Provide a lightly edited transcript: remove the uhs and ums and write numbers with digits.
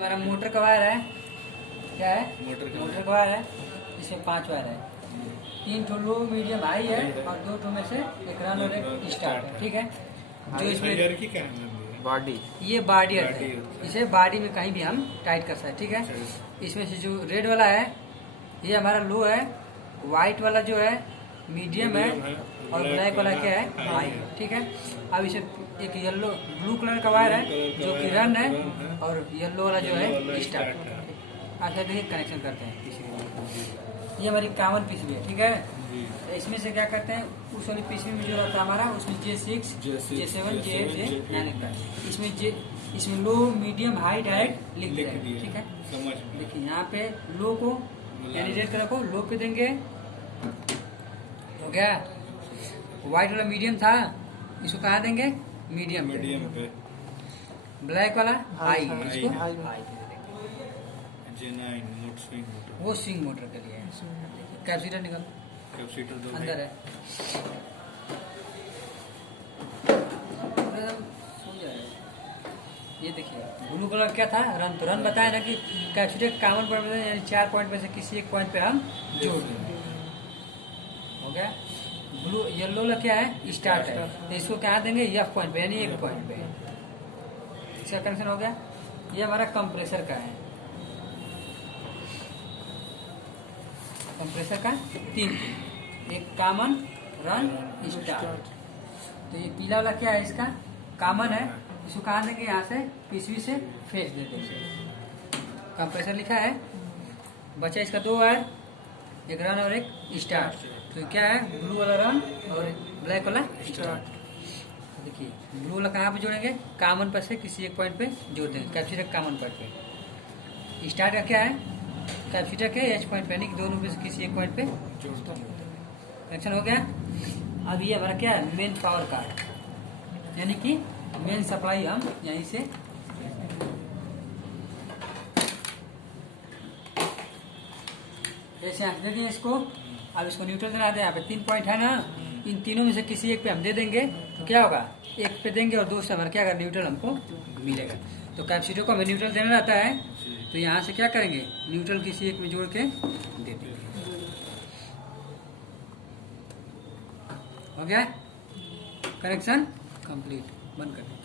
हमारा मोटर का वायर है, क्या है मोटर का वायर है। इसमें 5 वायर है, 3 ठो लो मीडियम हाई है और 2 ठो में से एक रन और एक स्टार्ट है। ठीक है, जो इसमें बॉडी, ये बॉडी है, इसे बॉडी में कहीं भी हम टाइट कर सकते हैं। ठीक है, इसमें से जो रेड वाला है ये हमारा लो है, व्हाइट वाला जो है मीडियम है और ब्लैक वाला क्या है हाई है। ठीक है, अब इसे एक येलो ब्लू कलर का वायर है जो कि रन है और येलो वाला जो है स्टार्ट। अच्छा देखिए कनेक्शन करते हैं पीसीबी। ये हमारी कॉमन पीसीबी है। ठीक है, तो इसमें से क्या करते हैं, उस वाली पीसीबी में जो रहता है हमारा उसमें J6, J7, J8, J9 लिखता है। इसमें लो मीडियम हाई डायरेक्ट लिख दिया है। ठीक है, देखिए यहाँ पे लो को यानी रेड कलर को लो पे देंगे, हो गया। व्हाइट वाला मीडियम था, इसको कहाँ देंगे मीडियम पे। ब्लैक वाला हाई है, इसको हाई पे देंगे। वो स्विंग मोटर के लिए है। कैपेसिटर निकल अंदर है, ये देखिए ब्लू कलर क्या था रन। तो रन बताया ना कि कैपेसिटर कॉमन पॉइंट में यानी 4 पॉइंट में से किसी एक पॉइंट पे हम जोड़ देंगे। हो गया। ब्लू येलो वाला क्या है स्टार्ट है, तो इसको क्या देंगे F पॉइंट पे यानी 1 पॉइंट पे। इसका कनेक्शन हो गया। ये हमारा कंप्रेसर का है, कंप्रेसर का 3 एक कॉमन रन स्टार्ट। तो ये पीला वाला क्या है इसका कॉमन है, इसको कहाँ देंगे यहाँ से पीसीबी से फेस दे देंगे। कंप्रेसर लिखा है, बचा इसका 2 वायर, एक रन और एक स्टार्ट। तो क्या है ब्लू वाला रन और ब्लैक वाला स्टार्ट। देखिए ब्लू वाला कहाँ पे जोड़ेंगे कॉमन पर से किसी एक पॉइंट पे जोड़ देंगे, कैपेसिटर कॉमन पॉइंट पे। स्टार्ट का क्या है कैपेसिटर के H पॉइंट पे यानी कि दोनों में से किसी एक पॉइंट पे जोड़ देंगे। कनेक्शन हो गया। अब ये हमारा क्या है मेन पावर कार्ड, यानी कि मेन सप्लाई हम यहीं से ऐसे यहाँ दे देंगे इसको। अब इसको न्यूट्रल देना है, यहाँ पे 3 पॉइंट है ना, इन तीनों में से किसी एक पे हम दे देंगे तो क्या होगा एक पे देंगे और दूसरा हमारा क्या होगा न्यूट्रल हमको मिलेगा। तो कैपेसिटर को हमें न्यूट्रल देना रहता है, तो यहाँ से क्या करेंगे न्यूट्रल किसी एक में जोड़ के दे देंगे। हो गया कनेक्शन कंप्लीट, बंद कर दें।